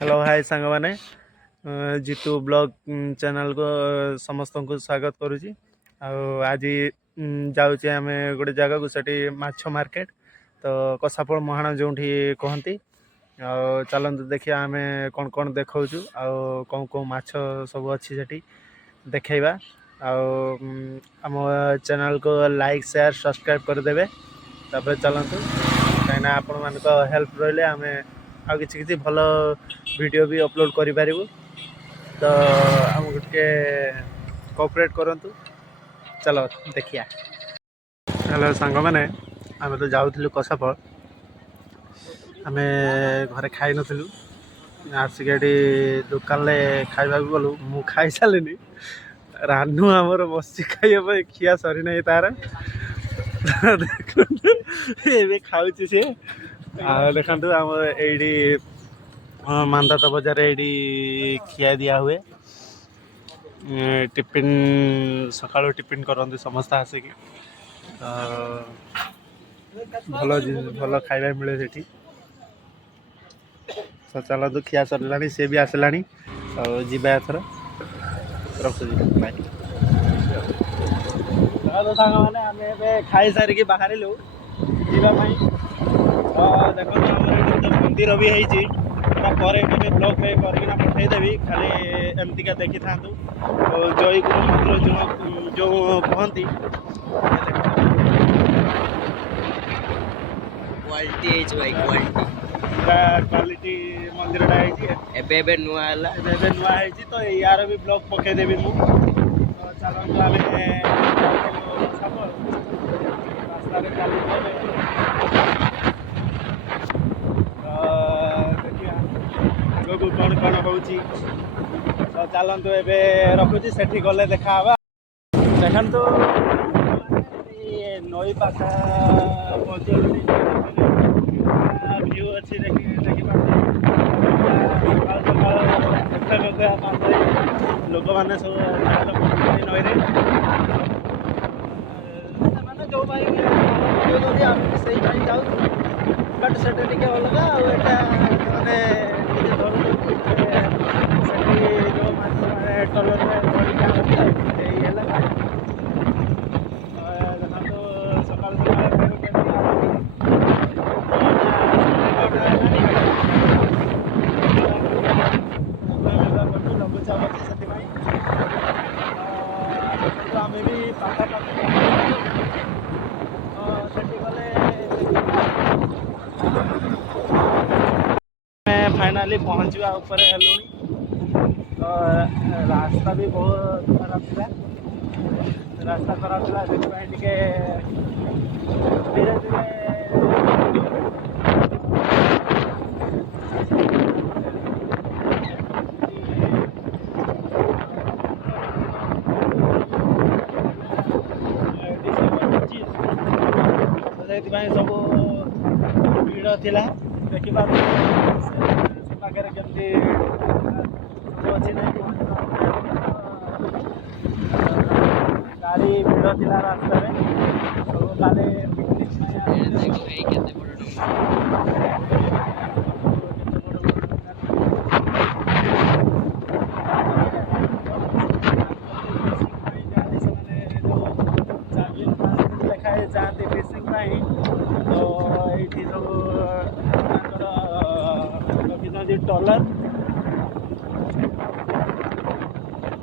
Hello hi सांग मैंने Jitu blog channel को समस्त को स्वागत करुँची आज जाऊँचे आम गोटे जगह को सेठी माछ मार्केट तो कसाफल महाना जो कहती चलते देखिए आम कौन कौन देखा कौन कौन माछ सब अच्छी सेठी देखा आम चैनल को लाइक शेयर सब्सक्राइब करदे तापर चलतु कहीं आपण मान हेल्प रही आम आ कि भल वीडियो भी अपलोड करूँ तो आमको टे कोऑपरेट करंतु चलो देखिया। हेलो सांग मैंने आम तो जाऊँ कसाफल आम घरे खाई नथिलु आसिक दुकान में खाइबा गलु मु खाई सारे रानू आमर बसी खाइबा खिया सरी ना तार देखते खाऊँ सी देखु आम ये मानदात बजार ये खिया दिया हुए टिफिन सका टिफिन करते समस्त आसिक भल भल खाଇବା मिले सेठी चलतु खिया सरला सी भी आसला जीवा एथर रखुजी बाय। तो सांग मैंने आम खाई सारिक बाहर जावाई देखो मंदिर भी है ब्लॉग में करना पठेदेवी खाली एमतीका देखी था जय गुरु मंदिर जो कहती क्वालिटी मंदिर एबे नुआ तो यार भी ब्लॉग पकईदेवी मु चलते रास्ता चली कौन कौन हो चलतु ए रखुची सेठी गले देखा देखु नई पाखा व्यू अच्छी देखी लोक मैंने सब नईरे जो से जाऊ बट से अलग मैंने जो सकाल लघुचाप अच्छे से आम भी पाखापाखि फाइनाली पहुँचवा रास्ता भी बहुत खराब था रास्ता खराब था से धीरे धीरे सब भीड़ थिला देखी पाखे केमती अच्छी गाड़ी भीड़ थिला रास्ता सब लेखाए जाती फिशिंग तो ये सब टलर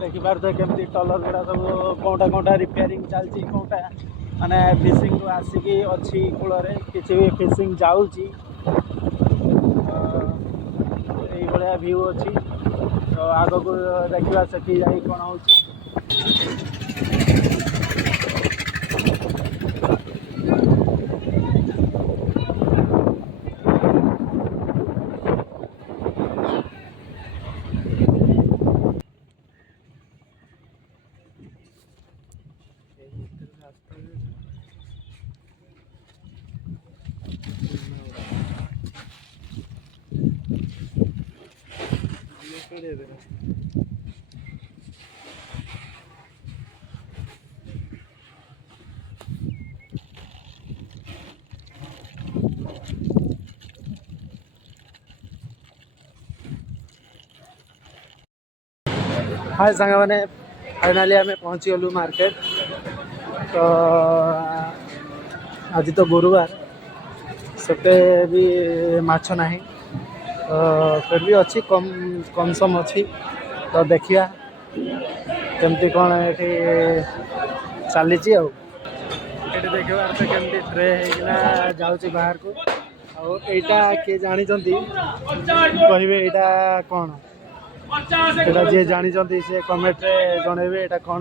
देखिपार तो केमती टलर गुड़ा सब कौटा कौटा रिपेयरिंग चलती कौटा माने फिशिंग को आसिक अच्छी कूल किसी भी फिशिंग जाऊँगी ये व्यू अच्छी तो आग को देखा से कौन हो हाय सांग मैंने फाइनाली आम पहुँची गलु मार्केट। तो आज तो गुरुवार सेते भी माछ ना तो फिर भी अच्छी कम कम सम अच्छी। तो देखिया केमती कौन ये चली देखिए तो केमती ट्रे होना जाऊँगी बाहर को। आईटा किए जानी कहे यहाँ कौन जी जानी सी कमेंट रे जनइबे यहाँ कौन।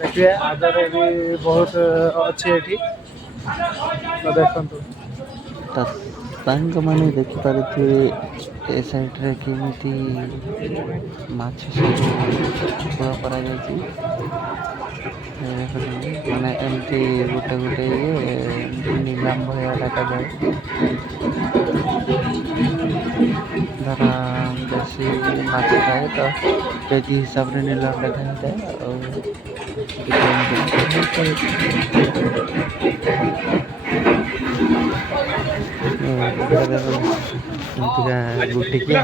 देखिए आगे भी बहुत अच्छे ये तो देखु मैंने देखिपे ए साइड रे केमिति माछ सब ठुआ करा जायछि माने एमती गोटे गोटे ये नीलाम भया डाका जाए धरा बेसी माछ खाए तो केजी हिसाब रे नीलाम डाका जाए गुटिकिया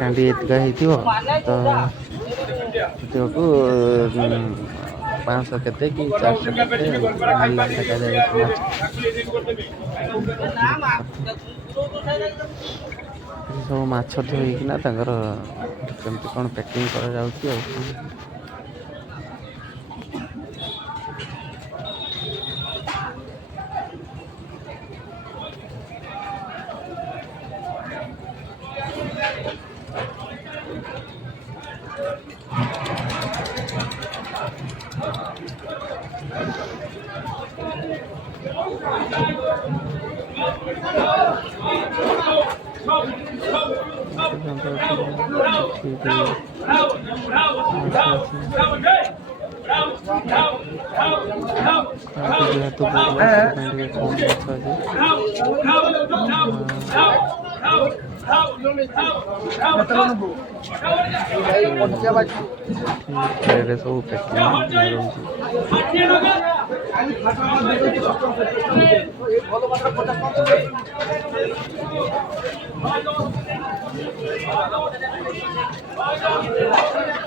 कांडी एतका तो 500 केते कि 400 केते नीलाम डाका जाए सब माछ धोईकिना केमती कौन पैकिंग कर जाउछि।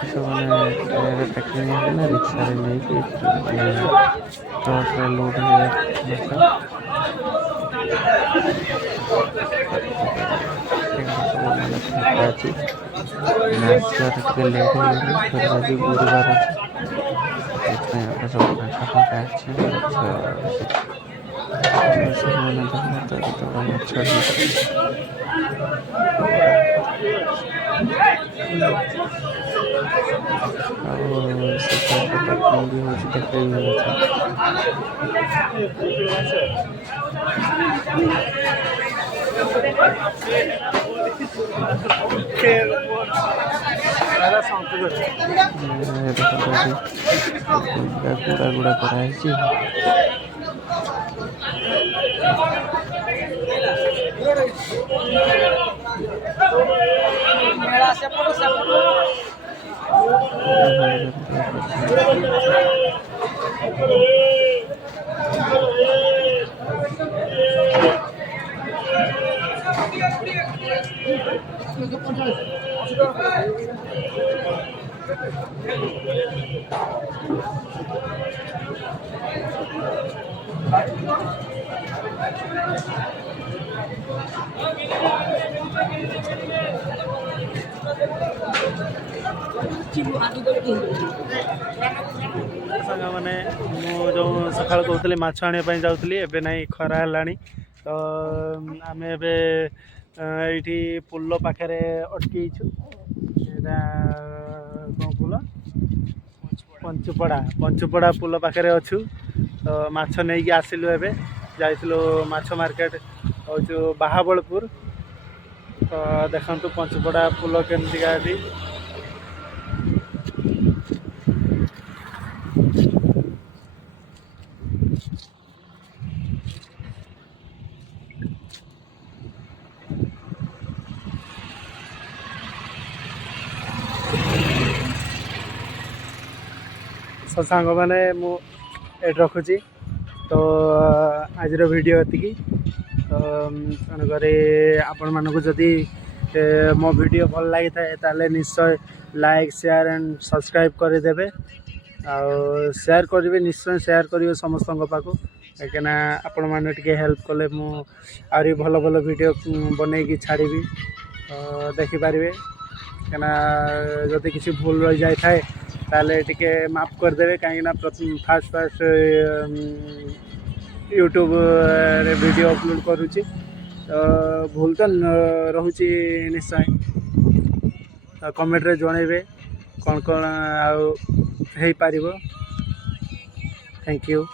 सब पैकिंग ना रिक्शा नहीं ट्रक लोड लेट गुरुवार सब फाँका फाँका भी हो गुड़ा गुड़ा कराई मैंने जो सका कहते माछ आने जाऊँगी एवं ना खरा है तो आम ये पुल पाखे अटकी कौन पुल पंचुपड़ा पुल पाखे अच्छु। तो माछ नहीं कि आसिलु एबे जाइलु माछ मार्केट हूँ बाहाबलपुर। तो देखु पंचुपड़ा पुल केमती गाड़ी सांग मैंने मुझे रखुची। तो आज वीडियो ये तो तेणुक आपण मानक जदि से मो वीडियो भल लगी था ताले निश्चय लाइक शेयर एंड सब्सक्राइब करदेवे आउ शेयर करेंगे निश्चय शेयर करेंगे समस्त पाक कहीं आपण मैंने हेल्प कले मुझे भल भल वीडियो बनईकि छाड़ी देखिपारे कहीं जदि किसी भूल रही जाए ताले टिके माफ करदेवे कहीं फास्ट फास्ट यूट्यूब रे वीडियो अपलोड करुच्ची तो भूल तो रोचे निश्चय कमेंट रे जनइबे कौन कौन आउ हो पारिबो। Thank you.